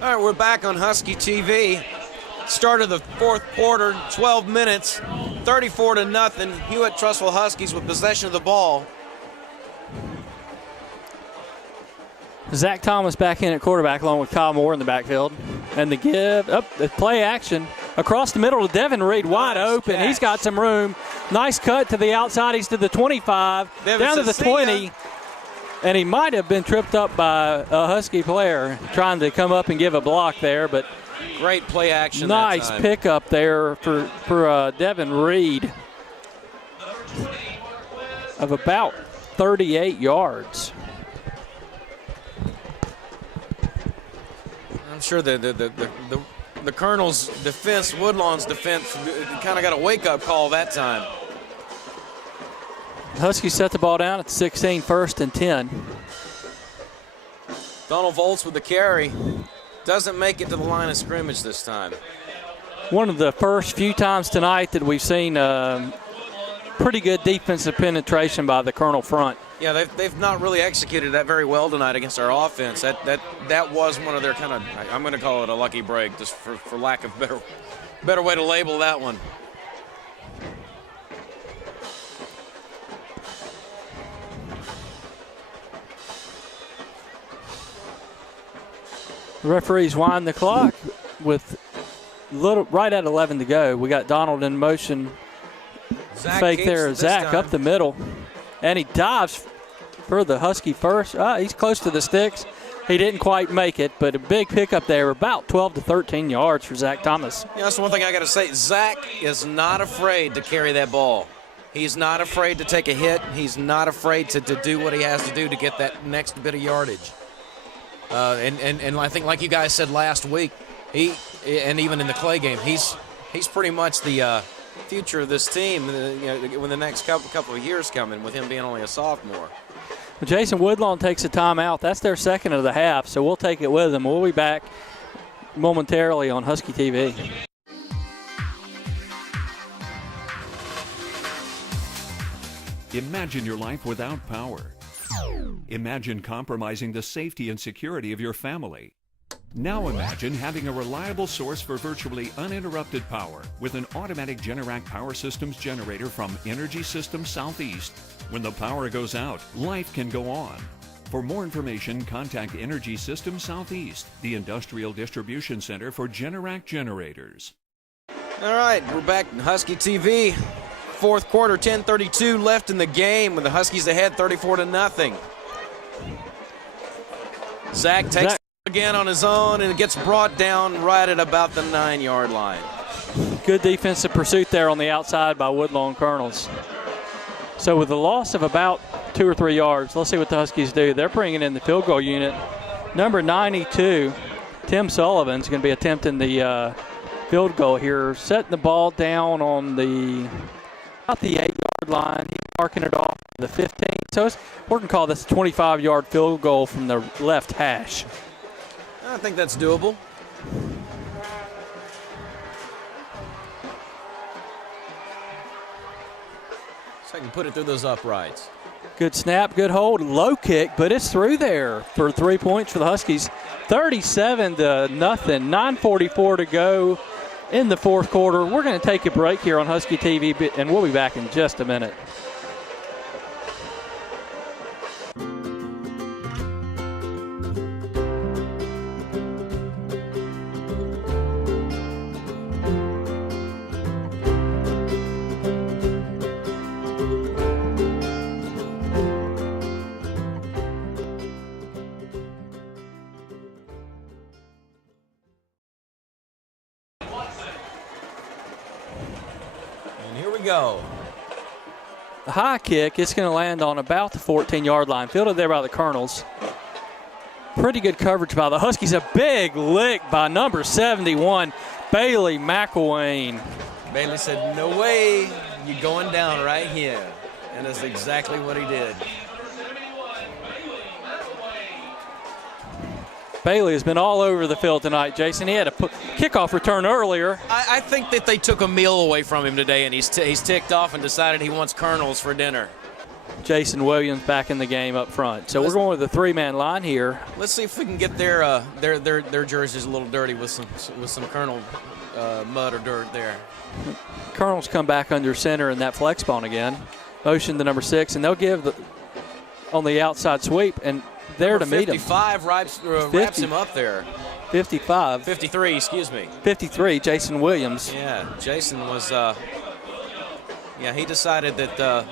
All right, we're back on Husky TV. Start of the fourth quarter, 12 minutes, 34-0. Hewitt Trussville Huskies with possession of the ball. Zach Thomas back in at quarterback along with Kyle Moore in the backfield. And the give, up the play action across the middle to Devin Reed, wide open. Catch. He's got some room. Nice cut to the outside. He's to the 25, down to the 20. And he might have been tripped up by a Husky player trying to come up and give a block there, but great play action. Nice pickup there for Devin Reed of about 38 yards. I'm sure the Colonel's defense, Woodlawn's defense, kind of got a wake-up call that time. The Huskies set the ball down at 16, 1st and 10. Donald Volz with the carry. Doesn't make it to the line of scrimmage this time. One of the first few times tonight that we've seen pretty good defensive penetration by the Colonel front. Yeah, they've not really executed that very well tonight against our offense. That was one of their kind of, I'm going to call it a lucky break, just for lack of better way to label that one. The referees wind the clock with right at 11 to go. We got Donald in motion. Fake there. Zach up the middle. And he dives for the Husky first. He's close to the sticks. He didn't quite make it, but a big pickup there, about 12 to 13 yards for Zach Thomas. Yeah, that's one thing I got to say. Zach is not afraid to carry that ball. He's not afraid to take a hit. He's not afraid to do what he has to do to get that next bit of yardage. And I think, like you guys said last week, and even in the Clay game, he's pretty much the future of this team. When the next couple of years coming, with him being only a sophomore. Well, Jason Woodlawn takes a timeout. That's their second of the half, so we'll take it with them. We'll be back momentarily on Husky TV. Imagine your life without power. Imagine compromising the safety and security of your family. Now imagine having a reliable source for virtually uninterrupted power with an automatic Generac Power Systems generator from Energy Systems Southeast. When the power goes out, life can go on. For more information, contact Energy Systems Southeast, the industrial distribution center for Generac generators. All right, we're back in Husky TV. Fourth quarter, 10:32 left in the game with the Huskies ahead 34-0. Zach takes again on his own and gets brought down right at about the 9-yard line. Good defensive pursuit there on the outside by Woodlawn Colonels. So with a loss of about 2 or 3 yards, let's see what the Huskies do. They're bringing in the field goal unit. Number 92, Tim Sullivan's going to be attempting the field goal here, setting the ball down on about the 8-yard line. He's marking it off the 15. So we're going to call this a 25-yard field goal from the left hash. I think that's doable. So I can put it through those uprights. Good snap, good hold, low kick, but it's through there for 3 points for the Huskies. 37-0, 9:44 to go in the fourth quarter. We're going to take a break here on Husky TV, and we'll be back in just a minute. Go. The high kick, it's going to land on about the 14-yard line. Fielded there by the Colonels. Pretty good coverage by the Huskies. A big lick by number 71, Bailey McElwain. Bailey said, no way, you're going down right here. And that's exactly what he did. Bailey has been all over the field tonight, Jason. He had a kickoff return earlier. I think that they took a meal away from him today, and he's ticked off and decided he wants Colonels for dinner. Jason Williams back in the game up front. So we're going with a three-man line here. Let's see if we can get their jerseys a little dirty with some Colonel mud or dirt there. Colonels come back under center in that flex bone again. Motion to number 6, and they'll give on the outside sweep, and there to meet him. 55 wraps him up there. 55. 53, excuse me. 53, Jason Williams. Yeah, Jason was, he decided that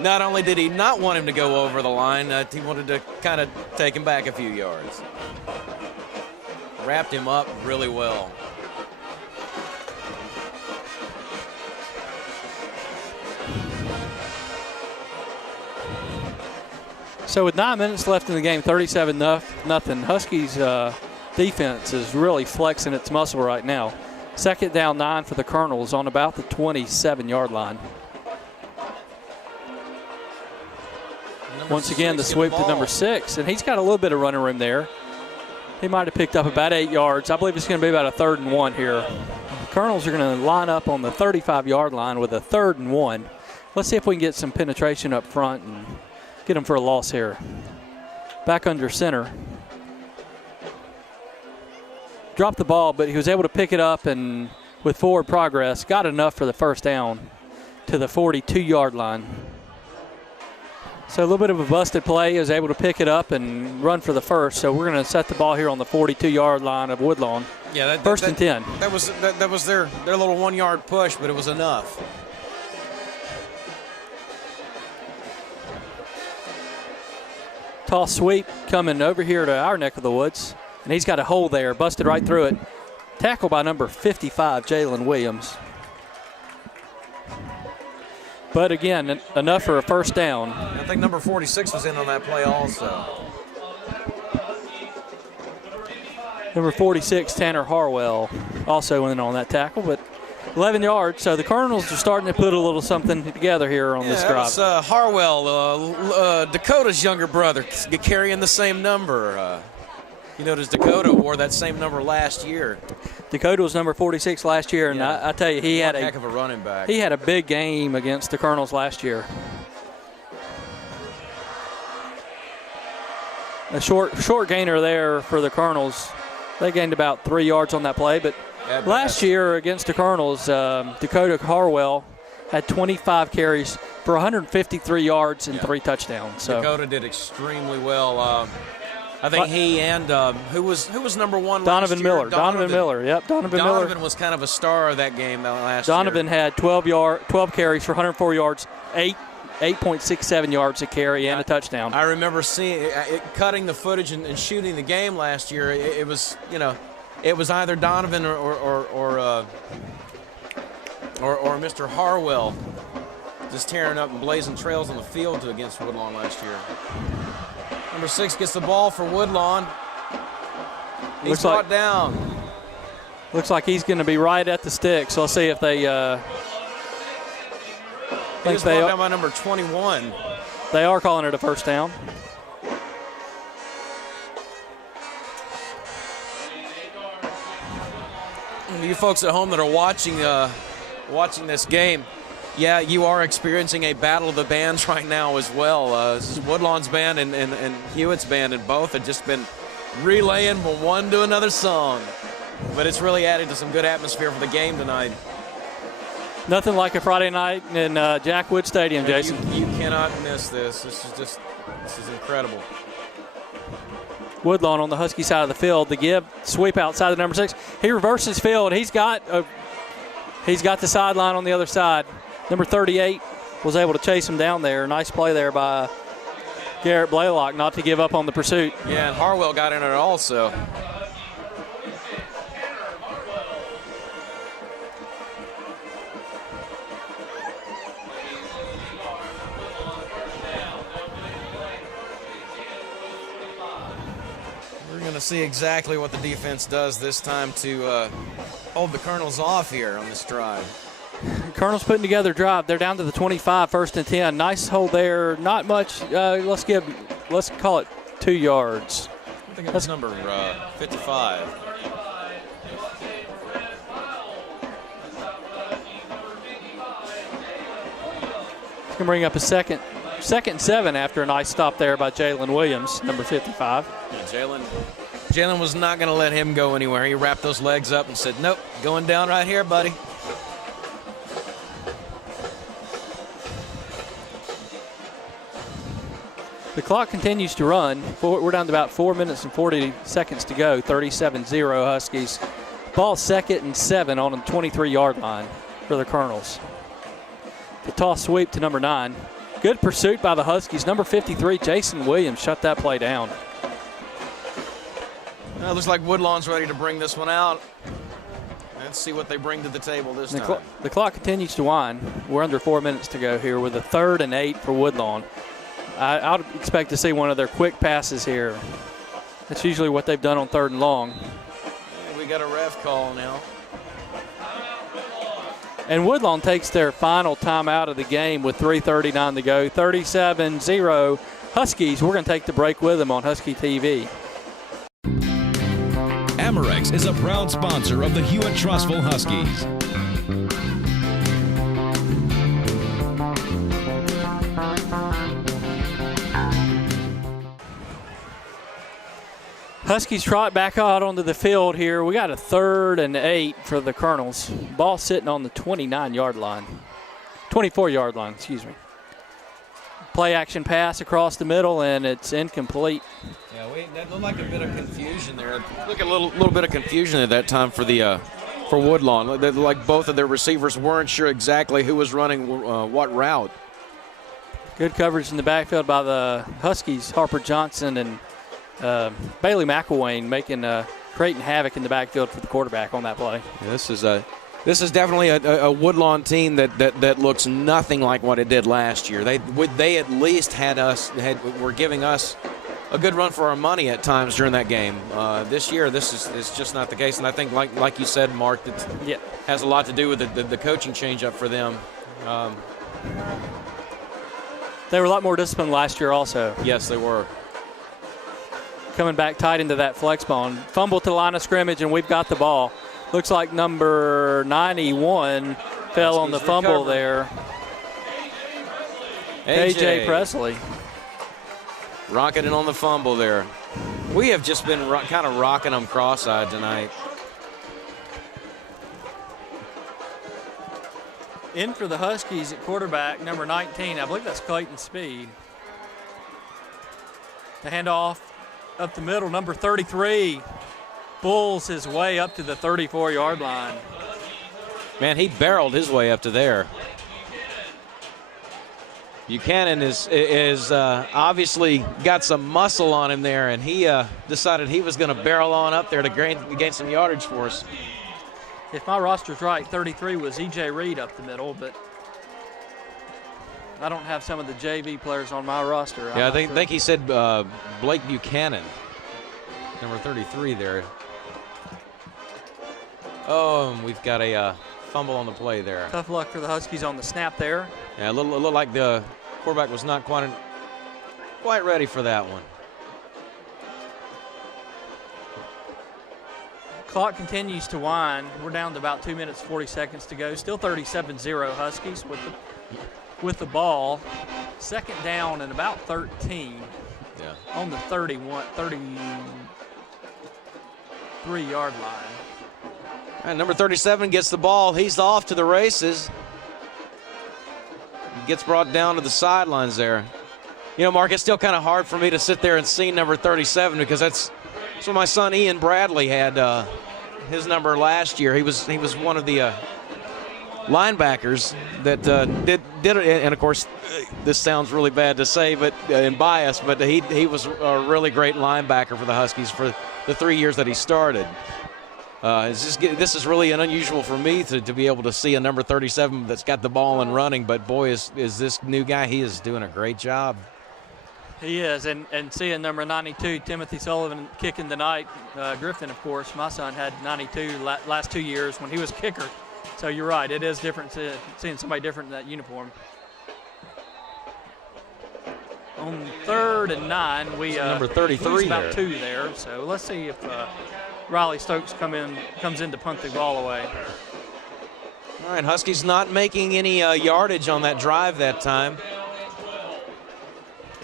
not only did he not want him to go over the line, he wanted to kind of take him back a few yards. Wrapped him up really well. So with 9 minutes left in the game, 37-0. Huskies defense is really flexing its muscle right now. Second down 9 for the Colonels on about the 27-yard line. Once again, the sweep to number 6, and he's got a little bit of running room there. He might have picked up about 8 yards. I believe it's going to be about a 3rd and 1 here. The Colonels are going to line up on the 35-yard line with a 3rd and 1. Let's see if we can get some penetration up front and get him for a loss here. Back under center. Dropped the ball, but he was able to pick it up and with forward progress, got enough for the first down to the 42-yard line. So a little bit of a busted play. He was able to pick it up and run for the first. So we're going to set the ball here on the 42-yard line of Woodlawn. Yeah, first and 10. That was their little 1-yard push, but it was enough. Toss sweep coming over here to our neck of the woods. And he's got a hole there, busted right through it. Tackle by number 55, Jalen Williams. But again, enough for a first down. I think number 46 was in on that play also. Number 46, Tanner Harwell, also in on that tackle, but 11 yards. So the Colonels are starting to put a little something together here on this drive. That was Harwell, Dakota's younger brother, carrying the same number. You notice Dakota wore that same number last year. Dakota was number 46 last year, and I tell you, he had a heck of a running back. He had a big game against the Colonels last year. A short gainer there for the Colonels. They gained about 3 yards on that play, but last year against the Colonels, Dakota Harwell had 25 carries for 153 yards and 3 touchdowns. So Dakota did extremely well. I think he and who was number 1 Donovan last year? Miller. Donovan Miller. Yep, Donovan Miller. Donovan was kind of a star of that game last year. Donovan had 12 carries for 104 yards, 8.67 yards a carry, and a touchdown. I remember seeing cutting the footage and shooting the game last year. It was either Donovan or Mr. Harwell just tearing up and blazing trails on the field against Woodlawn last year. Number 6 gets the ball for Woodlawn. He's brought down. Looks like he's going to be right at the stick. So let's see if they. He was brought down by number 21. They are calling it a first down. You folks at home that are watching this game, yeah, you are experiencing a battle of the bands right now as well. This is Woodlawn's band and Hewitt's band, and both have just been relaying from one to another song. But it's really added to some good atmosphere for the game tonight. Nothing like a Friday night in Jack Wood Stadium, Jason. You cannot miss this. This is incredible. Woodlawn on the Husky side of the field. The give, sweep outside the number 6. He reverses field. He's got the sideline on the other side. Number 38 was able to chase him down there. Nice play there by Garrett Blaylock not to give up on the pursuit. Yeah, and Harwell got in it also. We're going to see exactly what the defense does this time to hold the Colonels off here on this drive. Colonel's putting together a drive. They're down to the 25, first and 10. Nice hold there. Not much. Let's call it 2 yards. I think that's number 55. Can bring up a second 2nd and 7 after a nice stop there by Jalen Williams, number 55. Yeah, Jalen was not going to let him go anywhere. He wrapped those legs up and said, nope, going down right here, buddy. The clock continues to run. We're down to about 4 minutes and 40 seconds to go. 37-0 Huskies. Ball 2nd and 7 on the 23-yard line for the Colonels. The toss sweep to number 9. Good pursuit by the Huskies. Number 53, Jason Williams, shut that play down. It looks like Woodlawn's ready to bring this one out. Let's see what they bring to the table this time. The clock continues to wind. We're under 4 minutes to go here with a 3rd and 8 for Woodlawn. I would expect to see one of their quick passes here. That's usually what they've done on 3rd and long. We got a ref call now. And Woodlawn takes their final timeout of the game with 3:39 to go. 37-0 Huskies. We're going to take the break with them on Husky TV. Amerex is a proud sponsor of the Hewitt Trussville Huskies. Huskies trot back out onto the field here. We got a 3rd and 8 for the Colonels. Ball sitting on the 24-yard line, excuse me. Play action pass across the middle, and it's incomplete. Yeah, that looked like a bit of confusion there. Look, a little bit of confusion at that time for Woodlawn. Like both of their receivers weren't sure exactly who was running what route. Good coverage in the backfield by the Huskies. Harper Johnson and Bailey McElwain creating havoc in the backfield for the quarterback on that play. Yeah, this is definitely a Woodlawn team that looks nothing like what it did last year. They at least were giving us a good run for our money at times during that game. This year, this is just not the case, and I think like you said, Mark, that has a lot to do with the coaching change-up for them. They were a lot more disciplined last year also. Yes, they were. Coming back tight into that flex ball. Fumble to the line of scrimmage, and we've got the ball. Looks like number 91 fell on the fumble there. AJ Presley. Rocketing on the fumble there. We have just been kind of rocking them cross-eyed tonight. In for the Huskies at quarterback, number 19. I believe that's Clayton Speed. The handoff up the middle, number 33. Bulls his way up to the 34-yard line. Man, he barreled his way up to there. Buchanan is obviously got some muscle on him there, and he decided he was going to barrel on up there to gain some yardage for us. If my roster's right, 33 was E.J. Reed up the middle, but I don't have some of the JV players on my roster. Yeah, I think he said Blake Buchanan, number 33 there. Oh, and we've got a fumble on the play there. Tough luck for the Huskies on the snap there. Yeah, a little like the quarterback was not quite ready for that one. Clock continues to wind. We're down to about 2 minutes, 40 seconds to go. Still 37-0 Huskies with the ball. 2nd down and about 13. Yeah. On the 33-yard line. All right, number 37 gets the ball. He's off to the races. Gets brought down to the sidelines there. You know, Mark, it's still kind of hard for me to sit there and see number 37 because that's what my son Ian Bradley had his number last year. He was one of the linebackers that did it. And of course, this sounds really bad to say, but and biased, but he was a really great linebacker for the Huskies for the 3 years that he started. This is really unusual for me to be able to see a number 37 that's got the ball and running, but boy, is this new guy, he is doing a great job. He is, and seeing number 92, Timothy Sullivan, kicking tonight. Griffin, of course, my son had 92 last 2 years when he was kicker. So you're right, it is different seeing somebody different in that uniform. On 3rd and 9, we number 33 lose about there. 2 there. So let's see if Riley Stokes comes in to punt the ball away. All right, Huskies not making any yardage on that drive that time.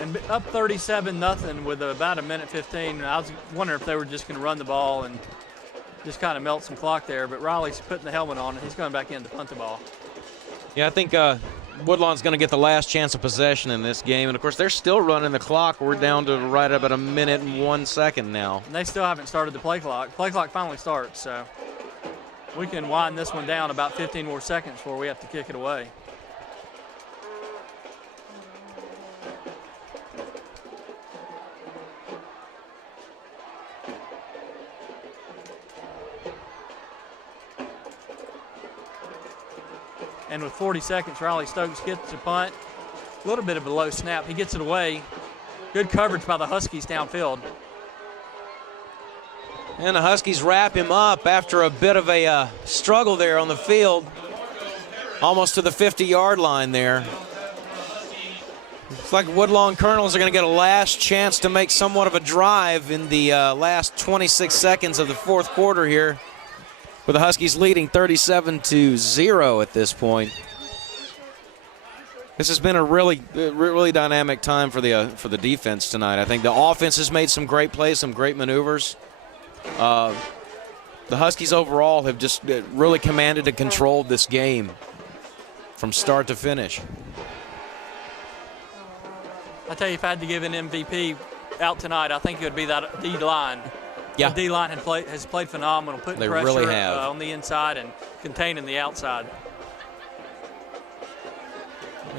And up 37-0 with about a minute 15. I was wondering if they were just going to run the ball and just kind of melt some clock there. But Riley's putting the helmet on, and he's going back in to punt the ball. Yeah, I think Woodlawn's going to get the last chance of possession in this game. And, of course, they're still running the clock. We're down to right about a minute and 1 second now. And they still haven't started the play clock. Play clock finally starts, so we can wind this one down about 15 more seconds before we have to kick it away. And with 40 seconds, Riley Stokes gets the punt. A little bit of a low snap. He gets it away. Good coverage by the Huskies downfield. And the Huskies wrap him up after a bit of a struggle there on the field. Almost to the 50-yard line there. Looks like Woodlawn Colonels are going to get a last chance to make somewhat of a drive in the last 26 seconds of the fourth quarter here, with the Huskies leading 37-0 at this point. This has been a really dynamic time for the defense tonight. I think the offense has made some great plays, some great maneuvers. The Huskies overall have just really commanded and controlled this game from start to finish. I tell you, if I had to give an MVP out tonight, I think it would be that D-line. Yeah. The D-line has played phenomenal, putting They pressure really have. On the inside and containing the outside.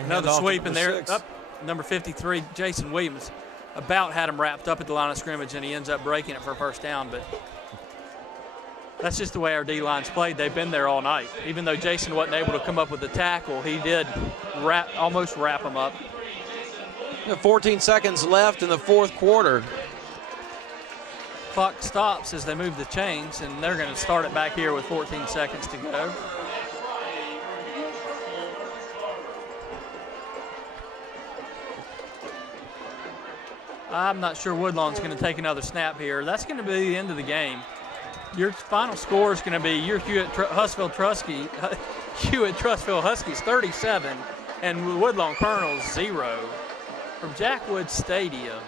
Another sweep in there. Up, number 53, Jason Williams, about had him wrapped up at the line of scrimmage, and he ends up breaking it for a first down. But that's just the way our D-line's played. They've been there all night. Even though Jason wasn't able to come up with the tackle, he did almost wrap him up. 14 seconds left in the fourth quarter. Clock stops as they move the chains, and they're going to start it back here with 14 seconds to go. I'm not sure Woodlawn's going to take another snap here. That's going to be the end of the game. Your final score is going to be your Hewitt Trussville Huskies 37 and Woodlawn Colonels 0. From Jack Woods Stadium,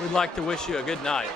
we'd like to wish you a good night.